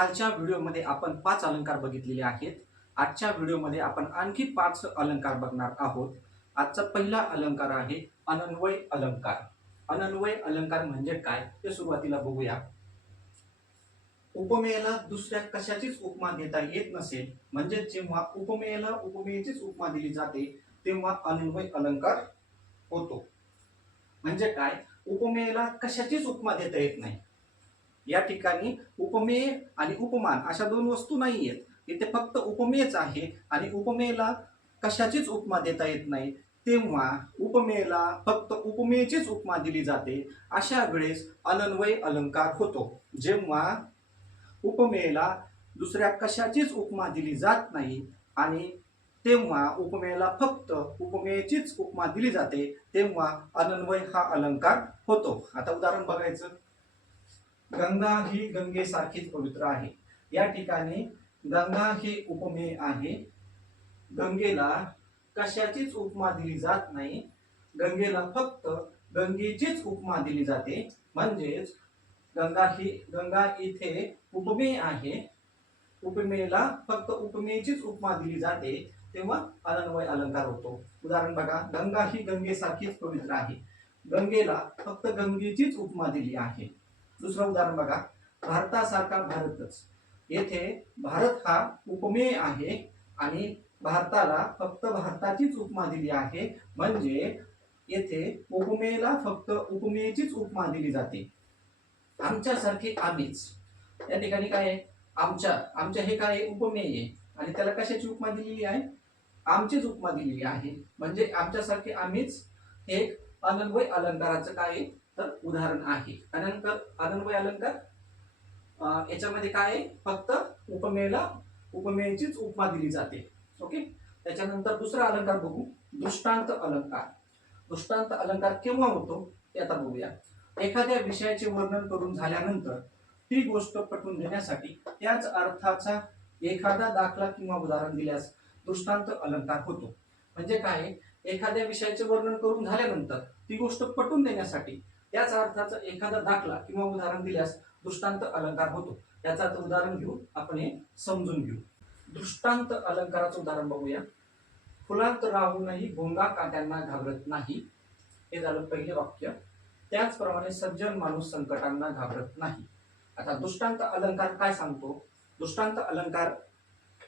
कालच्या व्हिडिओमध्ये आपण 5 अलंकार बघितलेले आहेत. आजच्या व्हिडिओमध्ये आपण आणखी 5 अलंकार बघणार आहोत. आजचा पहिला अलंकार आहे अनन्वय अलंकार. अनन्वय अलंकार म्हणजे काय ते सुरुवातीला बघूया. उपमेयाला दुसऱ्या कशाचीच उपमा देता येत नसेल म्हणजे जेव्हा उपमेयाला उपमेयाचीच उपमा दिली जाते तेव्हा अनन्वय अलंकार होतो. म्हणजे काय, उपमेयाला कशाचीच उपमा देता येत नाही. या ठिकाणी उपमेय आणि उपमान अशा दोन वस्तू नाही आहेत. इथे फक्त उपमेयच आहे आणि उपमेयला कशाचीच उपमा देता येत नाही. तेव्हा उपमेयला फक्त उपमेयचीच उपमा दिली जाते. अशा वेळेस अनन्वय अलंकार होतो. जेव्हा उपमेयला दुसऱ्या कशाचीच उपमा दिली जात नाही आणि तेव्हा उपमेयला फक्त उपमेयचीच उपमा दिली जाते तेव्हा अनन्वय हा अलंकार होतो. आता उदाहरण बघायचं. गंगा ही गंगेसारखीच पवित्र आहे. या ठिकाणी गंगा हे उपमेय आहे. गंगेला कशाचीच उपमा दिली जात नाही. गंगेला फक्त गंगेचीच उपमा दिली जाते. म्हणजेच गंगा इथे उपमेय आहे. उपमेयला फक्त उपमेयचीच उपमा दिली जाते तेव्हा अनन्वय अलंकार होतो. उदाहरण बघा. गंगा ही गंगेसारखीच पवित्र आहे. गंगेला फक्त गंगेचीच उपमा दिली आहे. दुसरं उदाहरण बघा. भारतासारखा भारतच. येथे भारत हा उपमेय आहे आणि भारताला फक्त भारताचीच उपमा दिली आहे. म्हणजे येथे उपमेयला फक्त उपमेयचीच उपमा दिली जाते. आमच्यासारखे आम्हीच. या ठिकाणी काय आहे, आमच्या हे काय उपमेय आहे आणि त्याला कशाची उपमा दिलेली आहे, आमचीच उपमा दिलेली आहे. म्हणजे आमच्यासारखे आम्हीच हे अनन्वय अलंकाराचं काय तर उदाहरण आहे. अनन्वय अलंकार याच्यामध्ये काय आहे, फक्त उपमेयला उपमेयचीच उपमा दिली जाते. ओके. त्याच्यानंतर दुसरा अलंकार बघू. दृष्टांत अलंकार. दृष्टांत अलंकार केव्हा होतो ते आता बघूया. एखाद्या विषयाचे वर्णन करून झाल्यानंतर ती गोष्ट पटवून देण्यासाठी त्याच अर्थाचा एखादा दाखला किंवा उदाहरण दिल्यास दृष्टांत अलंकार होतो. म्हणजे काय, एखाद्या विषयाचे वर्णन करून झाल्यानंतर ती गोष्ट पटवून देण्यासाठी त्याच अर्थाचा एखादा दाखला किंवा उदाहरण दिल्यास दृष्टांत अलंकार होतो. याचं आता उदाहरण घेऊन आपण हे समजून घेऊ. दृष्टांत अलंकाराचं उदाहरण बघूया. फुलांत राहूनही भोंगा काट्यांना घाबरत नाही. हे झालं पहिले वाक्य. त्याचप्रमाणे सज्जन माणूस संकटांना घाबरत नाही. आता दृष्टांत अलंकार काय सांगतो. दृष्टांत अलंकार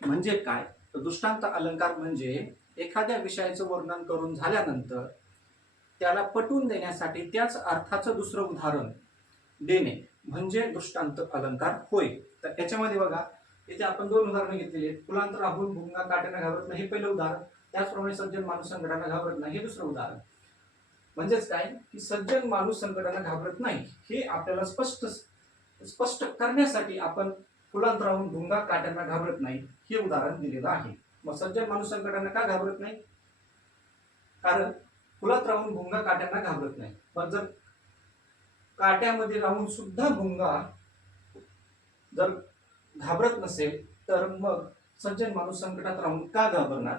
म्हणजे काय, तर दृष्टांत अलंकार म्हणजे एखाद्या विषयाचं वर्णन करून झाल्यानंतर त्याला पटवून देण्यासाठी त्याच अर्थाचं दुसरं उदाहरण देणे म्हणजे दृष्टांत अलंकार होय. तर याच्यामध्ये बघा, इथे आपण दोन उदाहरणं घेतलेली आहेत. फुलांत राहून भुंगा काट्यांना घाबरत नाही हे पहिलं उदाहरण. त्याचप्रमाणे सज्जन माणूस संकटांना घाबरत नाही हे दुसरं उदाहरण. म्हणजेच काय की सज्जन माणूस संकटांना घाबरत नाही हे आपल्याला स्पष्ट करण्यासाठी आपण फुलांत राहून भुंगा काट्यांना घाबरत नाही हे उदाहरण दिलेलं आहे. मग सज्जन माणूस संकटांना का घाबरत नाही, कारण फुलात राहून भुंगा काट्यांना घाबरत नाही. मग जर काट्यामध्ये राहून सुद्धा भुंगा जर घाबरत नसेल तर मग सज्जन माणूस संकटात राहून का घाबरणार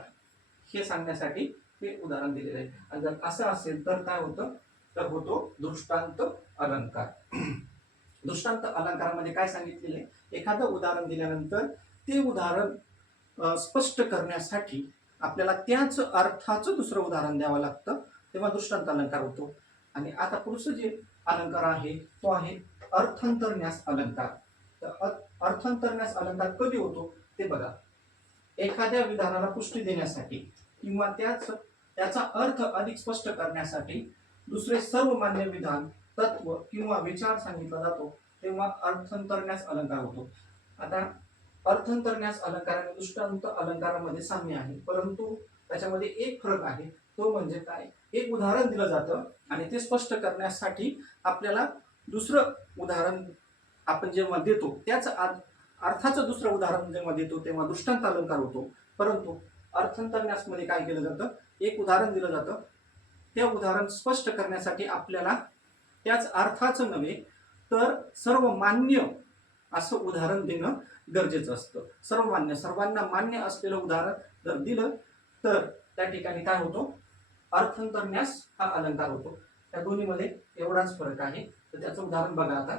हे सांगण्यासाठी हे उदाहरण दिलेलं आहे. आणि जर असं असेल तर काय होतं, तर होतो दृष्टांत अलंकार. दृष्टांत अलंकारामध्ये काय सांगितलेलं आहे, एखादं उदाहरण दिल्यानंतर ते उदाहरण स्पष्ट करण्यासाठी आपल्याला त्याच अर्थाचं दुसरं उदाहरण द्यावं लागतं तेव्हा दृष्टांत अलंकार होतो. आणि आता पुढचं जे अलंकार आहे तो आहे अर्थांतरन्यास अलंकार. तर अर्थांतरन्यास अलंकार कधी होतो ते बघा. एखाद्या विधानाला पुष्टी देण्यासाठी किंवा त्याचा अर्थ अधिक स्पष्ट करण्यासाठी दुसरे सर्व मान्य विधान, तत्व किंवा विचार सांगितला जातो तेव्हा अर्थांतरन्यास अलंकार होतो. आता अर्थांतरन्यास अलंकार आणि दृष्टांत अलंकारामध्ये साम्य आहे, परंतु त्याच्यामध्ये एक फरक आहे. तो म्हणजे काय, एक उदाहरण दिलं जातं आणि ते स्पष्ट करण्यासाठी आपल्याला दुसरं उदाहरण आपण जेव्हा देतो त्याच अर्थाचं दुसरं उदाहरण जेव्हा देतो तेव्हा दृष्टांत अलंकार होतो. परंतु अर्थांतरन्यास मध्ये काय केलं जातं, एक उदाहरण दिलं जातं. ते उदाहरण स्पष्ट करण्यासाठी आपल्याला त्याच अर्थाचं नव्हे तर सर्व मान्य असं उदाहरण देणं गरजेचं असतं. सर्वांना मान्य असलेलं उदाहरण जर दिलं तर त्या ठिकाणी काय होतो, अर्थांतरन्यास हा अलंकार होतो. त्या दोन्हीमध्ये एवढाच फरक आहे. तर त्याचं उदाहरण बघा. आता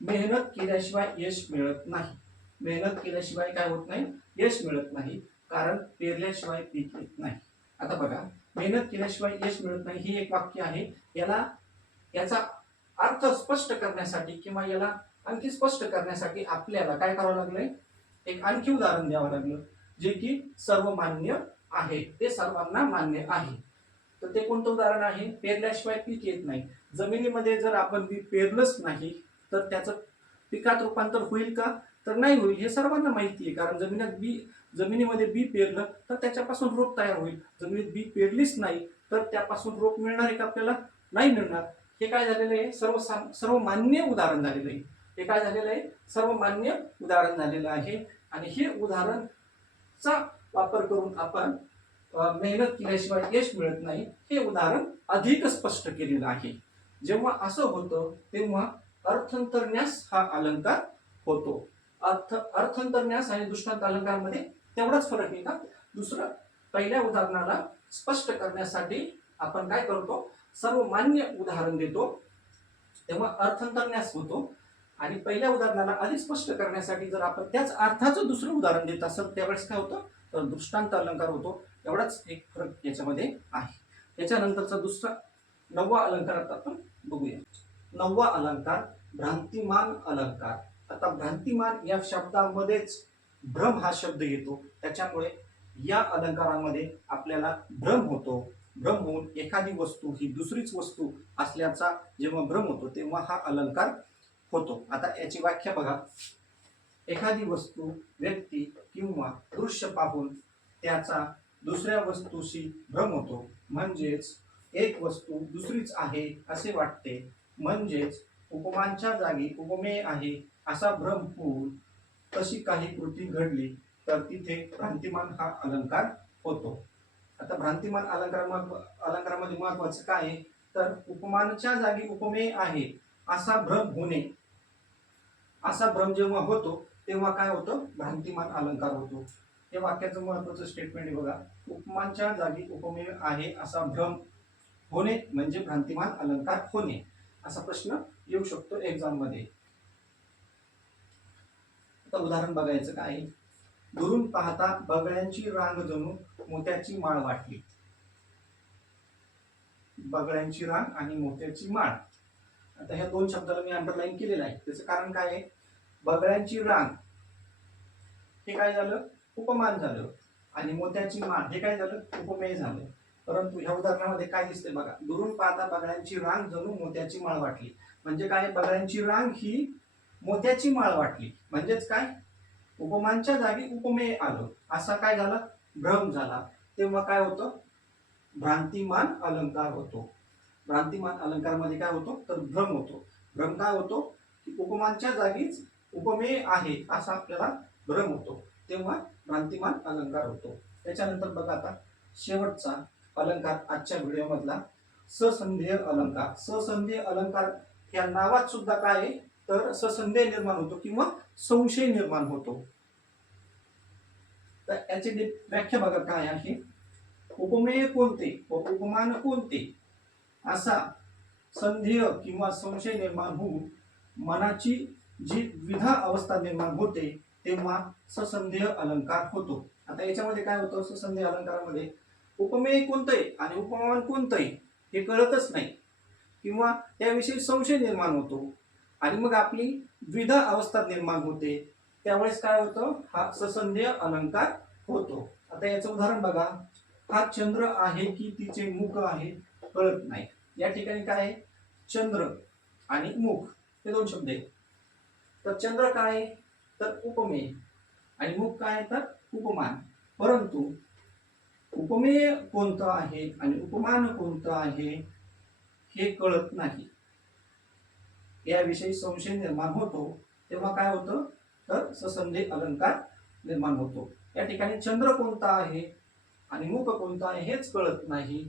मेहनत केल्याशिवाय यश मिळत नाही. मेहनत केल्याशिवाय काय होत नाही, यश मिळत नाही, कारण पेरल्याशिवाय पीक येत नाही. आता बघा, मेहनत केल्याशिवाय यश मिळत नाही हे एक वाक्य आहे. याचा अर्थ स्पष्ट करण्यासाठी किंवा याला आणखी स्पष्ट करण्यासाठी आपल्याला काय करावं लागलंय, एक आणखी उदाहरण द्यावं लागलं, जे की सर्वमान्य आहे, ते सर्वांना मान्य आहे. तर ते कोणतं उदाहरण आहे, पेरल्याशिवाय पीक येत नाही. जमिनीमध्ये जर आपण बी पेरलंच नाही तर त्याचं पिकात रूपांतर होईल का, तर नाही होईल, हे सर्वांना माहिती आहे. कारण जमिनीमध्ये बी पेरलं तर त्याच्यापासून रोप तयार होईल. जमिनीत बी पेरलीच नाही तर त्यापासून रोप मिळणार आहे का आपल्याला, नाही मिळणार. हे काय झालेलं आहे, सर्वमान्य उदाहरण झालेलं आहे. हे काय झालेलं आहे, सर्वमान्य उदाहरण झालेलं आहे. आणि हे उदाहरणचा वापर करून आपण मेहनत केल्याशिवाय यश मिळत नाही हे उदाहरण अधिक स्पष्ट केलेलं आहे. जेव्हा असं होतं तेव्हा अर्थांतरन्यास हा अलंकार होतो. अर्थांतरन्यास आणि दृष्टांत अलंकारामध्ये तेवढाच फरक आहे का, दुसरं पहिल्या उदाहरणाला स्पष्ट करण्यासाठी आपण काय करतो, सर्वमान्य उदाहरण देतो तेव्हा अर्थांतरन्यास होतो. आणि पहिल्या उदाहरणाला अधिक स्पष्ट करण्यासाठी जर आपण त्याच अर्थाचं दुसरं उदाहरण देत असेल त्यावेळेस काय होतं, तर दृष्टांत अलंकार होतो. एवढाच एक फरक याच्यामध्ये आहे. त्याच्यानंतरचा दुसरा 9वा अलंकार आता आपण बघूया. 9वा अलंकार भ्रांतिमान अलंकार. आता भ्रांतिमान या शब्दामध्येच भ्रम हा शब्द येतो, त्याच्यामुळे या अलंकारामध्ये आपल्याला भ्रम होतो. भ्रम होऊन एखादी वस्तू ही दुसरीच वस्तू असल्याचा जेव्हा भ्रम होतो तेव्हा हा अलंकार होतो. आता याची व्याख्या बघा. एखादी वस्तू, व्यक्ती किंवा दृश्य पाहून त्याचा दुसऱ्या वस्तूशी भ्रम होतो, म्हणजेच एक वस्तू दुसरीच आहे असे वाटते, म्हणजेच उपमांच्या जागी उपमेय आहे असा भ्रम होऊन तशी काही कृती घडली तर तिथे भ्रांतिमान हा अलंकार होतो. आता भ्रांतिमान अलंकारामध्ये महत्वाचं काय आहे, तर उपमानाच्या जागी उपमेय आहे असा भ्रम होणे, असा भ्रम जेव्हा होतो तेव्हा काय होतं, भ्रांतिमान अलंकार होतो. या वाक्याचं महत्वाचं स्टेटमेंट आहे बघा. उपमांच्या जागी उपमेय आहे असा भ्रम होणे म्हणजे भ्रांतिमान अलंकार होणे, असा प्रश्न येऊ शकतो एक्झाम मध्ये. आता उदाहरण बघायचं काय, दुरून पाहता बगळ्यांची रांग जणू मोत्याची माळ वाटली. बगळ्यांची रांग आणि मोत्याची माळ. आता ह्या दोन शब्दाला मी अंडरलाईन केलेलं आहे. त्याचं कारण काय आहे, बगळ्यांची रांग हे काय झालं, उपमान झालं, आणि मोत्याची माळ हे काय झालं, उपमेय झालं. परंतु ह्या उदाहरणामध्ये काय दिसते बघा, दुरून पाहता बगळ्यांची रांग जणू मोत्याची माळ वाटली. म्हणजे काय, बगळ्यांची रांग ही मोत्याची माळ वाटली, म्हणजेच काय, उपमांच्या जागी उपमेय आलं, असा काय झाला, भ्रम झाला. तेव्हा काय होतं, भ्रांतिमान अलंकार होतो. भ्रांतिमान अलंकारामध्ये काय होतो, तर भ्रम होतो. भ्रम काय होतो, की उपमांच्या जागीच उपमेय आहे असा आपल्याला भ्रम होतो, तेव्हा भ्रांतिमान अलंकार होतो. त्याच्यानंतर बघा आता शेवटचा अलंकार आजच्या व्हिडिओ मधला ससंधेय अलंकार. ससंधेय अलंकार या नावात सुद्धा काय आहे, तर ससंदेह निर्माण होतो किंवा संशय निर्माण होतो. तर याची व्याख्या बघा काय आहे, उपमेय कोणते व उपमान कोणते असा संदेह किंवा संशय निर्माण होऊन मनाची जी द्विधा अवस्था निर्माण होते तेव्हा ससंदेह अलंकार होतो. आता याच्यामध्ये काय होतं, ससंदेह अलंकारामध्ये उपमेय कोणतंय आणि उपमान कोणतंय हे कळतच नाही किंवा त्याविषयी संशय निर्माण होतो आणि मग आपली द्विधा अवस्था निर्माण होते, त्यावेळेस काय होतं, हा ससंदेह अलंकार होतो. आता याचं उदाहरण बघा, हा चंद्र आहे की तिचे मुख आहे कळत नाही. या ठिकाणी काय आहे, चंद्र आणि मुख हे दोन शब्द आहेत. तर चंद्र काय आहे, तर उपमेय, आणि मुख काय आहे, तर उपमान. परंतु उपमेय कोणतं आहे आणि उपमान कोणतं आहे हे कळत नाही, याविषयी संशय निर्माण होतो, तेव्हा काय होतं, तर ससंदेह अलंकार निर्माण होतो. या ठिकाणी चंद्र कोणता आहे आणि मुख कोणता आहे हेच कळत नाही,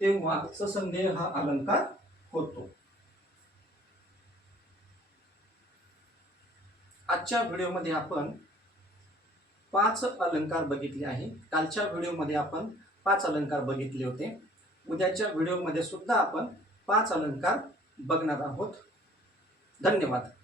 तेव्हा ससंदेह हा अलंकार होतो. आजच्या व्हिडिओमध्ये आपण 5 अलंकार बघितले आहे. कालच्या व्हिडिओमध्ये आपण 5 अलंकार बघितले होते. उद्याच्या व्हिडिओमध्ये सुद्धा आपण 5 अलंकार बघणार आहोत. धन्यवाद.